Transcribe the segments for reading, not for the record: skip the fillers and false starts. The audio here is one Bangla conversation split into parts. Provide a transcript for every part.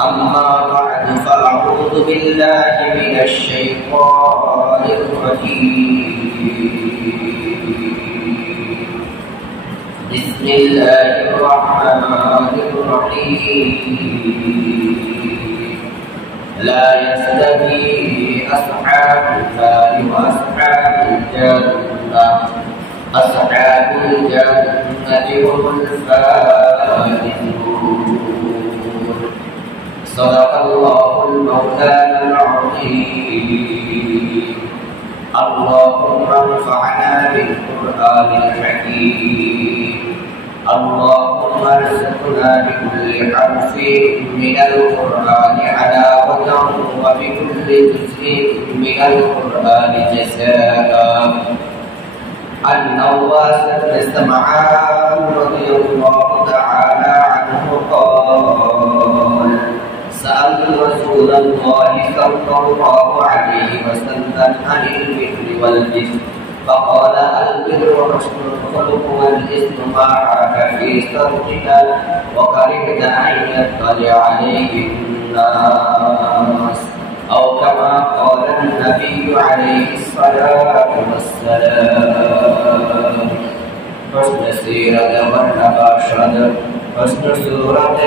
أما بعد فأعوذ بالله من الشيطان الرجيم بسم الله الرحمن الرحيم لا يستوي أصحاب النار وأصحاب الجنة أصحاب الجنة هم الفائزون صدق الله المولانا العظيم اللهم انفعنا بالقرآن الحكيم اللهم ارزقنا بكل حرف من القرآن حلاوة وبكل جزء من القرآن جزاء. عن نواس بن سمعان رضي الله تعالى عنه قال سألت رسول الله صلى الله عليه وسلم عن البر والإثم فقال البر حسن الخلق والإثم ما حاك في صدرك وكرهت أن يطلع عليه الناس أو كما قال النبي عليه الصلاة والسلام. حسن سيرة والنباشر حسن سورة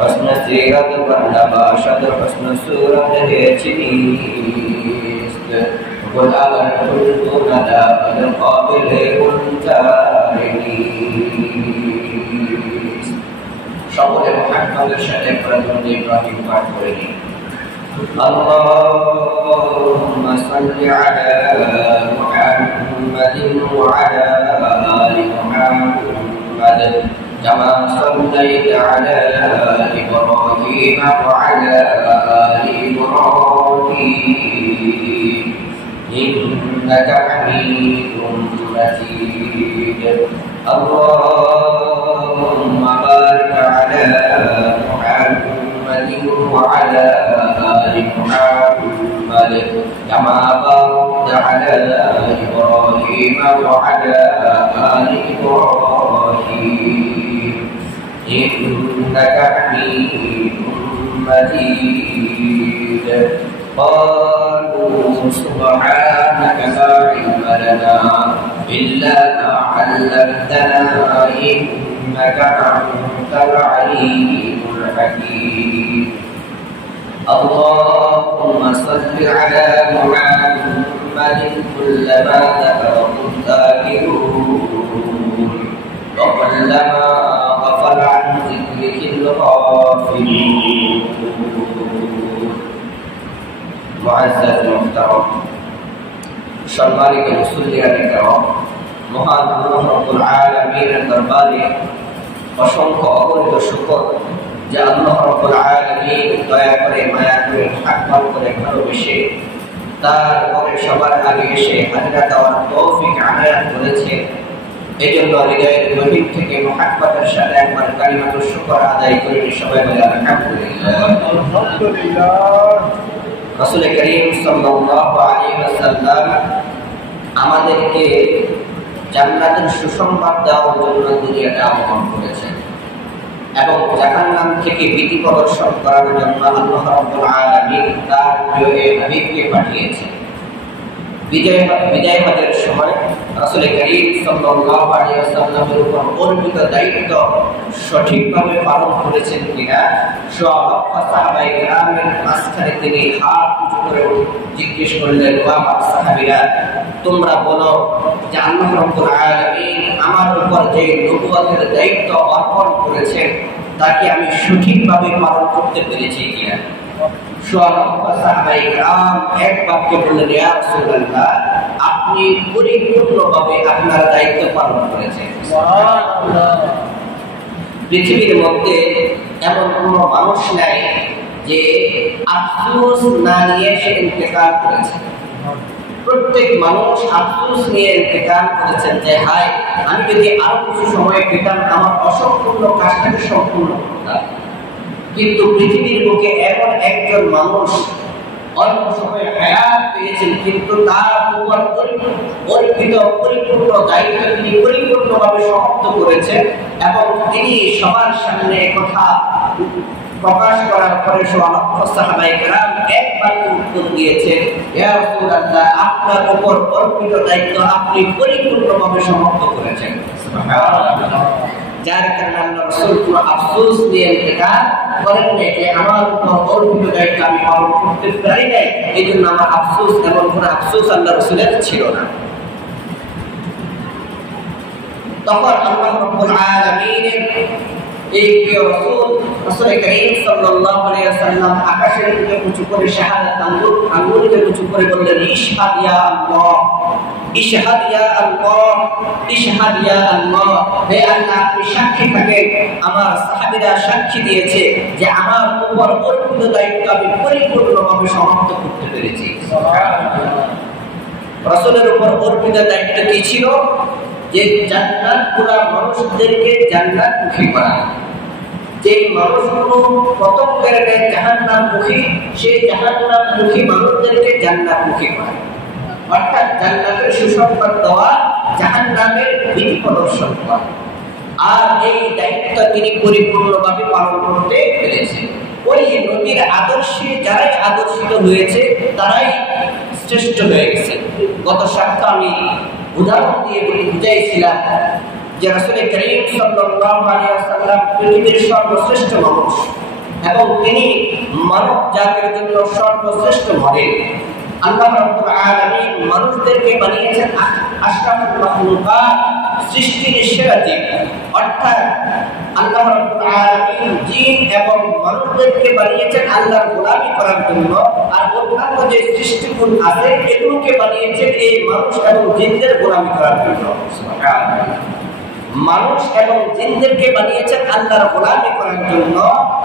حسن سيرة والنباشر حسن سورة قل أمر كنت ندى القابل সকলে মুহাম্মদের সাথে প্রথমে ইব্রাহিম পাঠ করে নিন। আল্লাহুম্মা সাল্লি আলা মুহাম্মাদিন ওয়া আলা আলি মুহাম্মাদ কামা সাল্লাইতা আলা ইব্রাহিম ওয়া আলা আলি ইব্রাহিম ইন্নাকা হামিদুম মাজিদ। اللهم بارك على محمد وعلى آل محمد كما باركت على إبراهيم وعلى آل إبراهيم إنك حميد مجيد. قالوا سبحانك لا علم لنا إلا ما علمتنا إنك أنت العليم الحكيم. اللهم صل على محمد كلما ذكره الذاكرون وكلما غفل عن ذكرك الغافلون. معزز محترم সম্মানিত মুসল্লিয়ানে কেরাম, মহান আল্লাহ রাব্বুল আলামিনের দরবারে অসংখ্য অগণিত শুকর যে আল্লাহ রাব্বুল আলামিন দয়া করে মায়া করে আকবার করে ভালোবেসে তার পরে সবার আগে এসে হাজরা দেওয়ার তৌফিক আনায়াত করেছে। এই জন্য হৃদয়ের গভীর থেকে মুহাব্বতের সাথে একবার কালিমাতুশ শুকর আদায় করে সবাই বলে আলহামদুলিল্লাহ। রাসূল করিম সাল্লাল্লাহু আলাইহি ওয়াসাল্লাম আমাদেরকে জান্নাতের সুসংবাদ দেওয়ার জন্য দুনিয়াতে আগমন করেছেন এবং জাহান্নাম থেকে ভীতি প্রদর্শন করার জন্য আল্লাহ রাব্বুল আলামিন তার প্রিয় হাবিবকে পাঠিয়েছেন। বিদায় হজের সময় রাসূল করিম সাল্লাল্লাহু আলাইহি ওয়াসাল্লামের উপর অর্পিত দায়িত্ব সঠিকভাবে পালন করেছেন কিনা সাহাবায়ে কেরামের মাঝখানে তিনি হাত উঁচু করে জিজ্ঞেস করলেন, ওয়া সাহাবীরা তোমরা বলো যে আল্লাহ রাব্বুল আলামিন আমার উপর যে নবুয়তের দায়িত্ব অর্পণ করেছেন তা কি আমি সঠিকভাবে পালন করতে পেরেছি কিনা? সাহাবায়ে কেরাম এক বাক্যে বললেন, ইয়া রাসূলুল্লাহ আপনি পরিপূর্ণভাবে আপনার দায়িত্ব পালন করেছেন। সুবহানাল্লাহ। পৃথিবীর মধ্যে এমন কোন মানুষ নাই যে আফসোস না নিয়ে সে ইন্তেকাল করেছে। প্রত্যেক মানুষ আফসোস নিয়ে ইন্তেকাল করেছেন যে হায় আমি যদি আরো কিছু সময় পেতাম আমার অসম্পূর্ণ কাজটাকে সম্পূর্ণ করতাম। কিন্তু পৃথিবীর বুকে এমন একজন মানুষ অল্প সময়ে হায়াত পেয়েছেন কিন্তু তার অর্পিত পরিপূর্ণ দায়িত্ব তিনি পরিপূর্ণভাবে সমাপ্ত করেছেন এবং তিনি সবার সামনে কথা প্রকাশ করার পরে সাহাবায়ে কেরাম একবার উত্তর দিয়েছেন, ইয়া রাসূলুল্লাহ, আপনার উপর অর্পিত দায়িত্ব আপনি পরিপূর্ণভাবে সমাপ্ত করেছেন। সুবহানাল্লাহ। যার কারণে আল্লাহ রাসূল কোনো আফসোস নিয়ে ইন্তেকাল করেন নাই যে আমার উপর অর্পিত দায়িত্ব আমি পালন করতে পারি নাই, এই জন্য আমার আফসোস, এমন কোনো আফসোস আল্লাহ রাসূলের ছিল না। তখন আল্লাহ রাব্বুল আলামিনের এই প্রিয় রাসূল করিম সাল্লাল্লাহু আলাইহি ওয়াসাল্লাম আকাশের দিকে উঁচু করে শাহাদাত আঙ্গুলকে উঁচু করে বললেন, ইশহাদ ইয়া আল্লাহ, ইশহাদ ইয়া আল্লাহ, ইশহাদ ইয়া আল্লাহ। হে আল্লাহ, আপনি সাক্ষী থাকেন, আমার সাহাবীরা সাক্ষী দিয়েছে যে আমার উপর অর্পিত দায়িত্ব আমি পরিপূর্ণভাবে সমাপ্ত করতে পেরেছি। সুবহানাল্লাহ। রাসূলের উপর অর্পিত দায়িত্ব কি ছিল? যে জান্নাত পুরা মানুষদেরকে জান্নাতমুখী করা। যে মানুষগুলো প্রথম কারণে জাহান্নামমুখী, সেই জাহান্নামমুখী মানুষদেরকে জান্নাতমুখী করা, অর্থাৎ জান্নাতের সুসংবাদ দেওয়া, জাহান্নামের ভীতি প্রদর্শন করা। আর এই দায়িত্ব তিনি পরিপূর্ণভাবে পালন করতে পেরেছেন। ওই নবীর আদর্শে যারাই আদর্শিত হয়েছে তারাই শ্রেষ্ঠ হয়ে গেছে। গত সপ্তাহে আমি উদাহরণ দিয়ে বুঝাইছিলাম যে রাসূল করিম সাল্লাল্লাহু আলাইহি ওয়াসাল্লাম পৃথিবীর সর্বশ্রেষ্ঠ মানুষ এবং তিনি মানব জাতির জন্য সর্বশ্রেষ্ঠ মডেল। আল্লাহ রাব্বুল আলামিন মানুষদেরকে বানিয়েছেন আশরাফুল মাখলুকাত, সৃষ্টির সেরা জীব। অর্থাৎ আল্লাহ রাব্বুল আলামিন জিন এবং মানুষদেরকে বানিয়েছেন আল্লাহর গোলামি করার জন্য, আর অন্যান্য যে সৃষ্টিগুলো আছে এগুলোকে বানিয়েছেন এই মানুষ এবং জিনদের গোলামি করার জন্য। সুবহানাল্লাহ। মানুষ এবং জিনদেরকে বানিয়েছেন আল্লাহর গোলামি করার জন্য,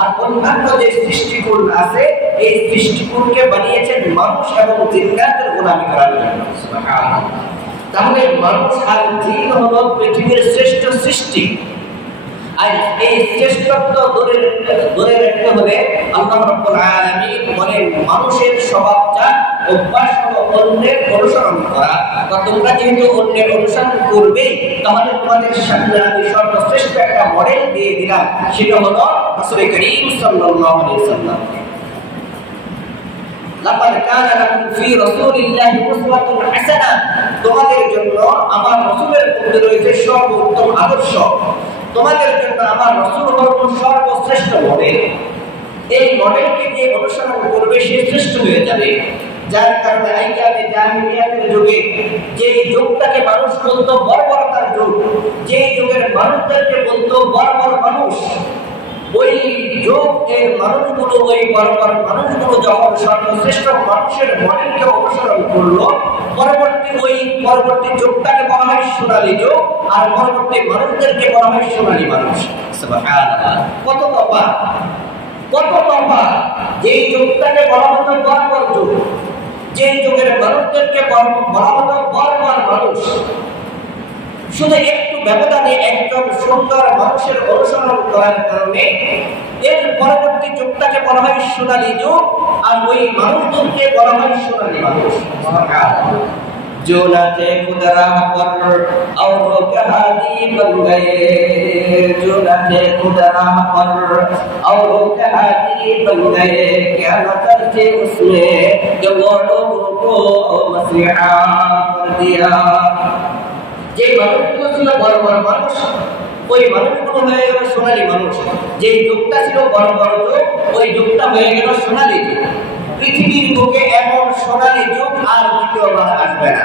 আর অন্যান্য যে সৃষ্টিগুলো আছে এই সৃষ্টিগুলোকে বানিয়েছেন মানুষ এবং জিন্নাতের গোলামি করার জন্য। সুবহানাল্লাহ। তাহলে মানুষ আর জিন হলো পৃথিবীর শ্রেষ্ঠ সৃষ্টি। আর এই শ্রেষ্ঠত্ব ধরে রাখতে হলে আল্লাহ রাব্বুল আলামিন বলেন মানুষের স্বভাবটা অভ্যাস হলো অন্যের অনুসরণ করা। তোমরা যেহেতু অন্যের অনুসরণ করবে, তাহলে তোমাদের সামনে আমি সর্বশ্রেষ্ঠ একটা মডেল দিয়ে দিলাম, সেটা হলো রাসূল করিম সাল্লাল্লাহু আলাইহি ওয়াসাল্লাম। লাকাদ কানা লাকুম ফি রাসূলিল্লাহি উসওয়াতুন হাসানাহ, তোমাদের জন্য আমার রাসূলের মধ্যে রয়েছে সর্বোত্তম আদর্শ। তোমাদের জন্য আমার রাসূল হলেন সর্বশ্রেষ্ঠ মডেল। এই মডেলকে যে অনুসরণ করবে সে শ্রেষ্ঠ হয়ে যাবে। যার কারণে আইয়ামে জাহিলিয়াতের যুগে যে যুগটাকে মানুষ বলতো বর্বরতার যুগ, যে যুগের মানুষদেরকে বলতো বর্বর মানুষ, ওই যুগের মানুষগুলো, ওই বর্বর মানুষগুলো যখন সর্বশ্রেষ্ঠ মানুষের মডেলকে অনুসরণ করলো, পরবর্তী যুগটাকে বলা হয় সোনালী যুগ, আর পরবর্তী মানুষদেরকে বলা হয় সোনালী মানুষ। সুবহানাল্লাহ। কত তফাৎ, কত তফাৎ! যেই যুগটাকে বলা হতো বর্বর যুগ, যেই যুগের মানুষদেরকে বলা হতো বর্বর মানুষ, শুধু একটু ব্যবধানে একজন সুন্দর মানুষের অনুসরণ করার কারণে এর পরবর্তী যুগটাকে বলা হয় সোনালী যুগ, আর ওই মানুষদেরকে বলা হয় সোনালী মানুষ। जो न थे खुदरा पर और कहानी बन गए, जो न थे खुदरा पर और कहानी बन गए, क्या नजर थे उसमें जो वो लोगों को मसीहा कर दिया। যে মানুষগুলো ছিল বড় বড় মানুষ, ওই মানুষগুলো হয়ে গেল সোনালী মানুষ। যে যুগটা ছিল বড় বড় যুগ, ওই যুগটা হয়ে গেল সোনালী যুগ। পৃথিবীর বুকে এমন সোনালী যুগ আর দ্বিতীয়বার আসবে না।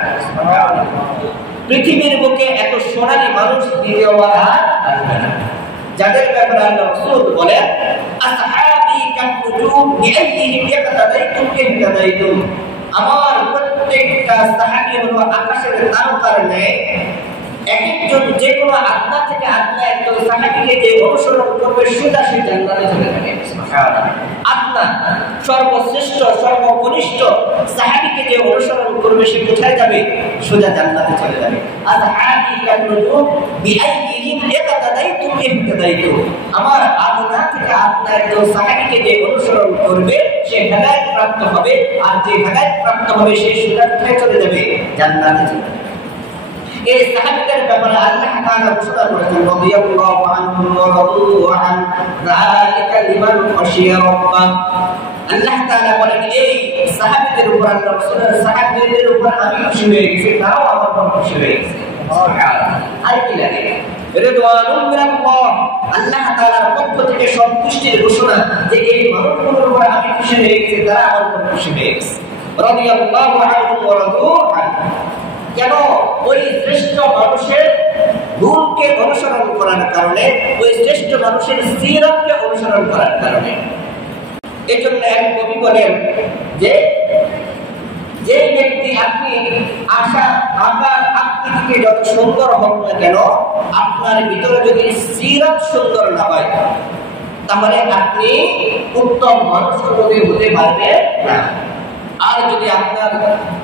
পৃথিবীর বুকে এত সোনালী মানুষ দ্বিতীয়বার আর আসবে না। যাদের ব্যাপারে আল্লাহ রাসূল বলেন, আসহাবি কানুজুম বিআইহিম ইয়াকতাদাইতুম ইহতাদাইতুম, আমার প্রত্যেকটা সাহাবী হলো আকাশের তারকার ন্যায়। একজন যে কোনো আত্মা থেকে আত্মা একজন সাহাবীকে যে অনুসরণ করবে সোজা সে জান্নাতে চলে যাবে। সুবহানাল্লাহ। আত্মা সর্বশ্রেষ্ঠ সর্বকনিষ্ঠ সাহাবীকে যে অনুসরণ করবে সে কোথায় যাবে? সোজা জান্নাতে চলে যাবে। আসহাবি কানুজুম বিআইহিম ইয়াকতাদাইতুম ইহতাদাইতুম, আমার আত্মা থেকে আত্মা একজন সাহাবীকে যে অনুসরণ করবে সে হেদায়েত প্রাপ্ত হবে, আর যে হেদায়েত প্রাপ্ত হবে সে সোজা কোথায় চলে যাবে? জান্নাতে চলে যাবে। এই সাহাবীদের ব্যাপারে আল্লাহ তাআলা ঘোষণা করেছেন রাদিয়াল্লাহু আনহুম ওয়া রাদু আন যালিকা লিমান খাশিয়া রাব্বাহ। আল্লাহ তাআলা বলেন এই সাহাবীদের উপর আল্লাহ রাসূলের সাহাবীদের উপর আমি খুশি হয়ে গেছি, তারাও আমার উপর খুশি হয়ে গেছে। সুবহানাল্লাহ। আর কি লাগে রিদওয়ানুন মিনাল্লাহ, আল্লাহ তাআলার পক্ষ থেকে সন্তুষ্টির ঘোষণা যে এই মানুষগুলোর উপর আমি খুশি হয়ে গেছি, তারা আমার উপর খুশি হয়ে গেছে। রাদিয়াল্লাহু আনহুম ওয়া রাদু আন, কেন? ওই শ্রেষ্ঠ মানুষের গুণকে অনুসরণ করার কারণে, ওই শ্রেষ্ঠ মানুষের সিরাতকে অনুসরণ করার কারণে। এই জন্য এক কবি বলেন যে যে ব্যক্তি আপনি আপনার আকৃতিকে যত সুন্দর হোক না কেন, আপনার ভিতরে যদি সিরাত সুন্দর না হয়, তাহলে আপনি উত্তম মানুষ হতে পারবেন না। আর যদি আপনার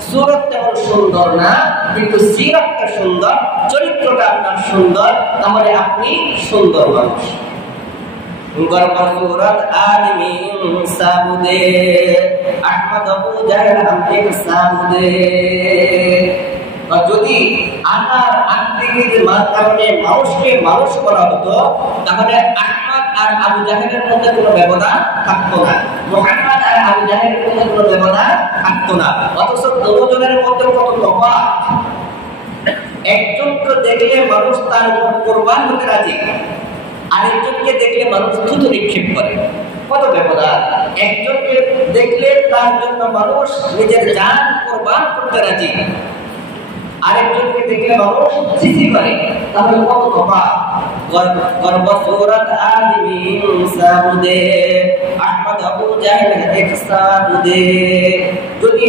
সুরত তেমন সুন্দর না, কিন্তু সিরাতটা সুন্দর, চরিত্রটা আপনার সুন্দর, তাহলে আপনি সুন্দর মানুষ। গর্ব সুরত আদমি সামুদে আহমদ আবু জাহেল আমকে সামুদে। যদি আপনার আকৃতির কারণে মানুষকে মানুষ করা হতো, তাহলে আহমদ আর আবু জাহেলের মধ্যে কোনো ব্যবধান থাকতো না, মুহাম্মদ আর আবু জাহেলের মধ্যে কোনো ব্যবধান থাকতো না। অথচ দুজনের মধ্যে কত তফাৎ। একজনকে দেখলে মানুষ তার উপর কুরবান হতে রাজি, আরেকজনকে দেখলে মানুষ থুতু নিক্ষেপ করে। কত ব্যবধান! একজনকে দেখলে তার জন্য মানুষ নিজের জান কুরবান করতে রাজি, আরেকজনকে দেখলে মানুষ ছিছি করে। তাহলে কত তফাৎ! গর্ব সুরত আদমি সামুদে আহমদ আবু জাহেল এক সামুদে। যদি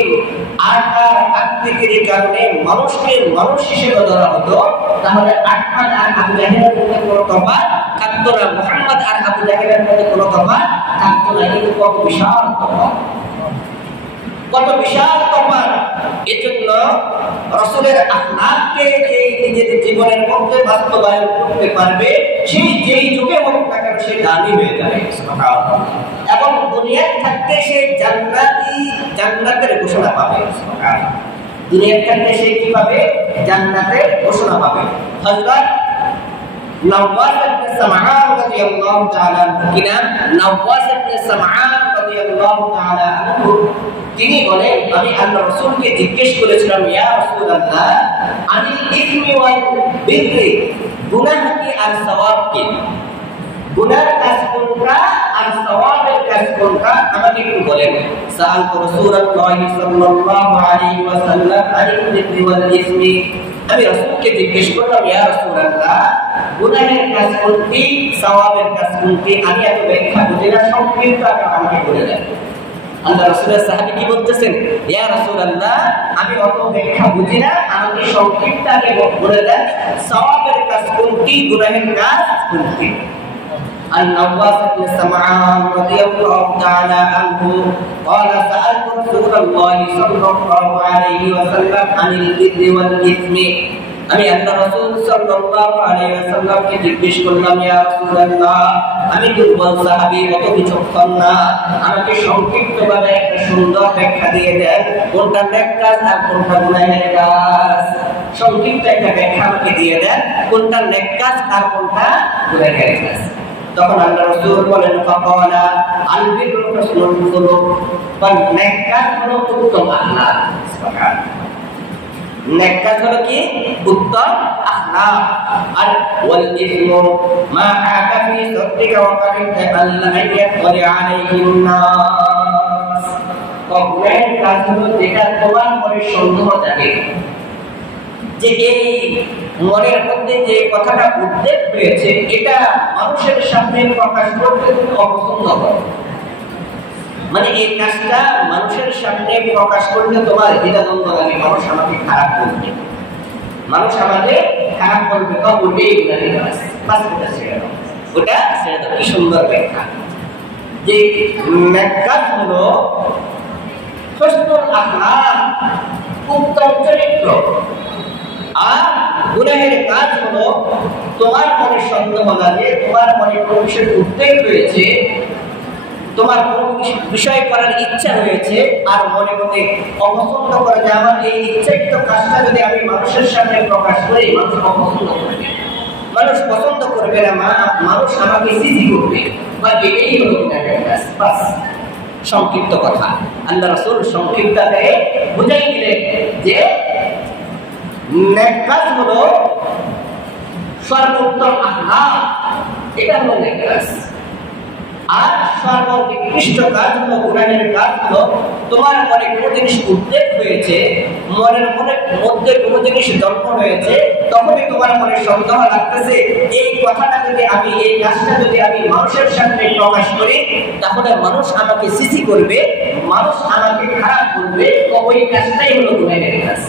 আকার আকৃতির কারণে মানুষকে মানুষ হিসেবে ধরা হতো, তাহলে আহমদ আর আবু জাহেলের মধ্যে কোনো তফাৎ থাকতো না, মুহাম্মদ আর আবু জাহেলের মধ্যে কোনো তফাৎ থাকতো না। কিন্তু কত বিশাল তফাৎ, কত বিশাল তফাৎ! এজন্য রাসূলের আখলাককে যে নিজের জীবনের মধ্যে বাস্তবায়ন করতে পারবে, সেই যেই যুগে হোক না কেন সে দামি হয়ে যাবে। সুবহানাল্লাহ। এবং দুনিয়ায় থাকতে সে জান্নাতের ঘোষণা পাবে। সুবহানাল্লাহ। দুনিয়ায় থাকতে সে কি পাবে? জান্নাতের ঘোষণা পাবে। হযরত নওয়াস ইবনে সামআন রাদিয়াল্লাহু তাআলা কিনা নওয়াস ইবনে সামআন রাদিয়াল্লাহু তাআলা আনহু, তিনি বলেন আমি আল্লাহ রাসূলকে জিজ্ঞেস করেছিলাম, ইয়া রাসূলুল্লাহ আনিল ইসমি ওয়াল বিররি, গুনাহ কি আর সওয়াব কি? গুনার কাজ কোনটা আর সওয়াবের কাজ কোনটা আমাকে একটু বলেন। সাআলতু রাসূলুল্লাহ সাল্লাল্লাহু আলাইহি ওয়াসাল্লাম আনিল বিররি ওয়াল ইসমি, আমি রাসূলকে জিজ্ঞেস করলাম, ইয়া রাসূলুল্লাহ গুনাহের কাজ কোনটি, সওয়াবের কাজ কোনটি? আমি এত ব্যাখ্যা বুঝি না, সংক্ষিপ্ত আকারে আমাকে বলে দেন। আল্লাহ রাসূলের সাহাবী কি বলতেছেন? ইয়া রাসূলুল্লাহ আমি অত ব্যাখ্যা বুঝি না, আমাকে সংক্ষিপ্ত আগে বলে দেন সওয়াবের কাজ কোনটি, গুনাহের কাজ কোনটি। النواس بن سمعان رضي الله تعالى عنه قال سألت رسول الله صلى الله عليه وسلم عن البر والإثم, আমি আল্লাহ রাসূল সাল্লাল্লাহু আলাইহি ওয়াসাল্লামকে জিজ্ঞেস করলাম, ইয়া রাসূলুল্লাহ আমি দুর্বল সাহাবী, অত বিচক্ষণ না, আমাকে সংক্ষিপ্তভাবে একটা সুন্দর ব্যাখ্যা দিয়ে দেন কোনটা নেক কাজ আর কোনটা গুনাহের কাজ। সংক্ষিপ্ত একটা ব্যাখ্যা আমাকে দিয়ে দেন কোনটা নেক কাজ আর কোনটা গুনাহের কাজ। তখন আল্লাহ রাসূল বলেন, ফাকালা আল বিররু হুসনুল খুলুক, নেক কাজ হলো উত্তম আখলাক। সুবহানাল্লাহ। নেক কাজ হলো কি? উত্তম আখলাক। আর ওয়াল ইসমু মা হাকা ফি সাদরিকা ওয়া কারিতা আল্লাহ ইয়াতলি আলাইহিন নাস, গুনাহের কাজ হলো যেটা তোমার মনে সন্দেহ জাগে, যে এই মনের মধ্যে যে কথাটা উদ্বেগ হয়েছে এটা মানুষের সামনে প্রকাশ করতে তুমি অপছন্দ করো। মানে এই কাজটা মানুষের সামনে প্রকাশ করলে তোমার দ্বিধাদ্বন্দ্ব লাগে, মানুষ আমাকে খারাপ বলবে, মানুষ আমাকে খারাপ বলবে, ওটাই গুনাহের কাজ। বাস ওটা ছেড়ে দাও, ওটা ছেড়ে দাও। কি সুন্দর ব্যাখ্যা! যে নেক কাজ হলো হুসনুল আখলাক, উত্তম চরিত্র, আর গুনাহের কাজ হলো তোমার মনে সন্দেহ লাগে, তোমার মনে কোনো বিষয়ের উদ্বেগ রয়েছে, তোমার কোনো বিষয় করার ইচ্ছা হয়েছে আর মনে মনে অপছন্দ করে যে আমার এই ইচ্ছাকৃত কাজটা যদি আমি মানুষের সামনে প্রকাশ করি মানুষ অপছন্দ করবে, মানুষ পছন্দ করবে না, মানুষ আমাকে সিজি করবে, বা এই হলো বাস সংক্ষিপ্ত কথা। আল্লাহ রাসূল সংক্ষিপ্ত আকারে বুঝাই দিলেন যে নেক কাজ হলো সর্বোত্তম আখলাক, এটা হলো নেক কাজ। আর সর্বনিকৃষ্ট কাজ হলো গুনাহের কাজ হলো তোমার মনে কোনো জিনিস উদ্বেগ হয়েছে, মনের মধ্যে কোনো জিনিস দর্পণ হয়েছে, তখনই তোমার মনে সন্দেহ লাগতেছে এই কথাটা যদি আমি, এই কাজটা যদি আমি মানুষের সামনে প্রকাশ করি তাহলে মানুষ আমাকে সিসি করবে, মানুষ আমাকে খারাপ করবে, ওই কাজটাই হলো গুনাহের কাজ।